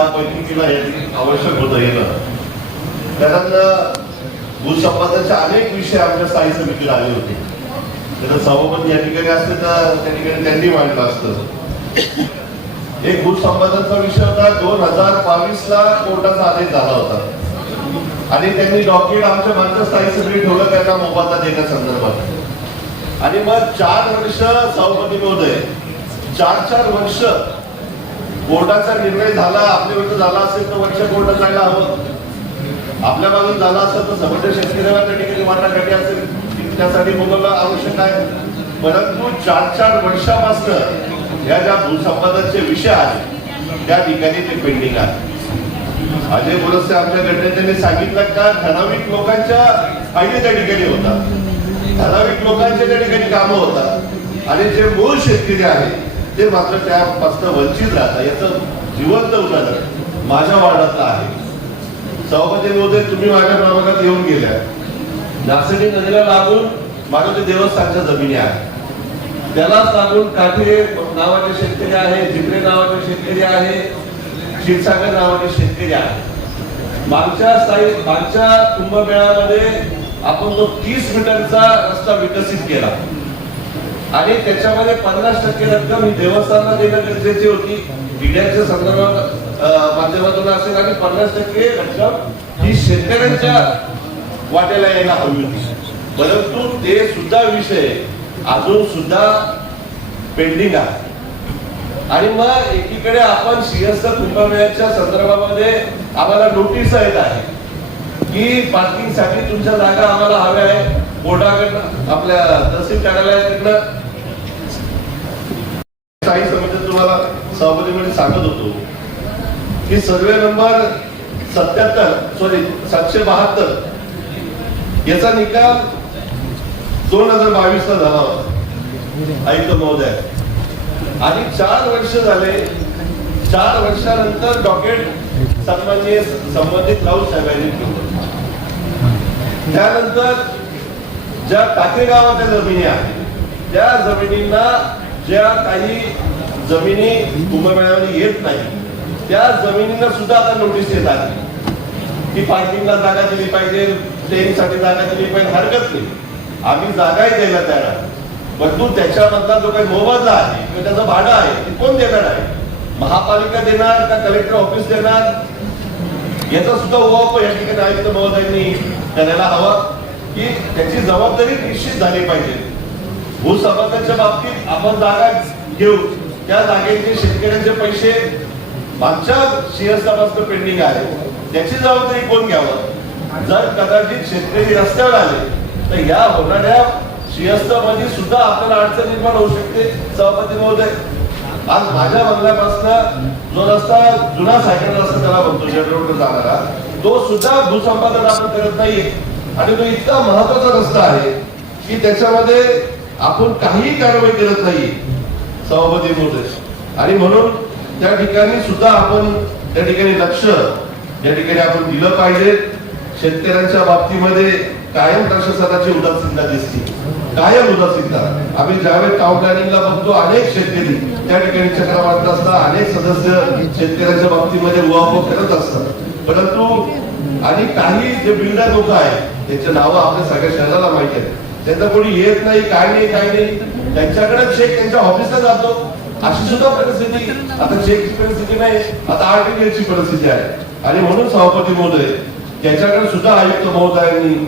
या बैठकीला आवश्यक होतं येणं, कारण भूसंपादनाचे अनेक विषय आमच्या स्थायी समितीला आले होते. तर सभापती या ठिकाणी असते तर त्या ठिकाणी त्यांनी मांडलं असतं. एक भूसंपादनाचा विषय होता 2022 ला कोर्टाचा आदेश झाला होता आणि त्यांनी डॉक्युमेंट आमच्या मागच्या स्थायी समिती ठेवलं त्यांना मोबदला देण्यासंदर्भात. आणि मग 4 वर्ष सभापती महोदय 4 वर्ष कोर्टाचा निर्णय झाला, आपल्या विरुद्ध झाला असेल तर वर्ष कोर्टात जायला हवं, आपल्या बाजून झाला असेल तर समोरच्या शेतकऱ्याला त्या ठिकाणी वाटाघाटी असेल त्यासाठी बोलायला आवश्यक आहे. परंतु 4 वर्षापासून या ज्या भूसंपादनाचे विषय आहेत त्या ठिकाणी ते पेंडिंग आहे. अजय बोरसे आमच्या गटनेत्याने सांगितलं का ठराविक लोकांच्या फायदे त्या ठिकाणी होतात, ठराविक लोकांच्या त्या ठिकाणी कामं होतात आणि जे मूळ शेतकरी आहेत ते मात्र त्यापासून वंचित राहतात. याचं जिवंत उदाहरण माझ्या वार्डातलं आहे. सभापती महोदय तुम्ही माझ्या प्रभागात येऊन गेल्या, नागसेडी नदीला लागून मारुती देवस्थानच्या जमिनी आहेत, त्यालाच लागून काठे नावाचे शेतकरी आहे, जिंकरे नावाचे शेतकरी आहे, क्षीरसागर नावाचे शेतकरी आहे. मागच्या कुंभमेळ्यामध्ये आपण जो 30 मीटरचा रस्ता विकसित केला आणि त्याच्यामध्ये 50% रक्कम ही देवस्थानला देणं गरजेची होती, गिड्याच्या संदर्भात माध्यमातून असेल आणि 50% रक्कम ही शेतकऱ्यांच्या वाट्याला यायला हवी होती. परंतु ते सुद्धा विषय अजून सुद्धा पेंडिंग आहे. आणि मग एकीकडे आपण सिंहस्थ कुंभमेळ्याच्या संदर्भामध्ये आम्हाला नोटीस येत आहे की पार्किंगसाठी तुमच्या जागा आम्हाला हव्या आहे. कोर्टाकडनं आपल्या तहसील कार्यालयाकडनं काही समिती तुम्हाला सभापतीमध्ये सांगत होतो की सर्वे नंबर 772 याचा निकाल 2022 ला झाला होता आयुक्त महोदय. आणि 4 वर्ष झाले, 4 वर्षानंतर डॉक्युमेंट सन्माननीय संबंधित राऊत साहेबांनी ठेवलं. त्यानंतर ज्या टाके गावाच्या जमिनी आहेत त्या जमिनींना ज्या काही जमिनी कुंभमेळ्यामध्ये येत नाही त्या जमिनींना सुद्धा आता नोटीस येत आहे की पार्किंगला जागा दिली पाहिजे, ट्रेनसाठी जागा दिली पाहिजे. हरकत नाही, आम्ही जागाही द्यायला तयार आहे. परंतु त्याच्यामधला जो काही मोबदला आहे किंवा त्याचं भाडं आहे ते कोण देणार आहे? महापालिका देणार का कलेक्टर ऑफिस देणार? याचा सुद्धा उहापोह या ठिकाणी आयुक्त महोदयांनी करायला हवा की त्याची जबाबदारी निश्चित झाली पाहिजे. भूसंपादनाच्या बाबतीत आपण जागा घेऊ, त्या जागेचे शेतकऱ्यांचे पैसे मागच्या सिंहस्थापासून पेंडिंग आहे, त्याची जबाबदारी कोण घ्यावं? जर कदाचित शेतकरी रस्त्यावर आले तर या होणाऱ्या सिंहस्थामध्ये सुद्धा आपल्याला अडचण निर्माण होऊ शकते. सभापती महोदय, आज माझ्या बंगल्यापासून जो रस्ता जुना सायकल रस्ता त्याला म्हणतो जेडरोड जाणारा, तो सुद्धा भूसंपादन आपण करत नाहीये. आणि तो इतका महत्वाचा रस्ता आहे की त्याच्यामध्ये आपण काही कारवाई करत नाही सभापती महोदय. आणि म्हणून त्या ठिकाणी सुद्धा आपण त्या ठिकाणी लक्ष या ठिकाणी आपण दिलं पाहिजे. शेतकऱ्यांच्या बाबतीमध्ये कायम प्रशासनाची उदासीनता दिसते, कायम उदासीनता. आम्ही ज्यावेळेस टाउन प्लॅनिंगला बघतो अनेक शेतकरी त्या ठिकाणी चक्रा मारत असतात, अनेक सदस्य शेतकऱ्यांच्या बाबतीमध्ये उहापोह करत असतात. परंतु आणि काही जे बिल्डर लोक आहेत त्याचे नावं आपल्या सगळ्या शहराला माहिती आहेत, त्यांना कोणी येत नाही, काय नाही, त्यांच्याकडे चेक त्यांच्या ऑफिसला जातो. अशी सुद्धा परिस्थिती, आता चेकची परिस्थिती नाही, आता आरटीआयची परिस्थिती आहे. आणि म्हणून सभापती महोदय त्याच्याकडे सुद्धा आयुक्त महोदयांनी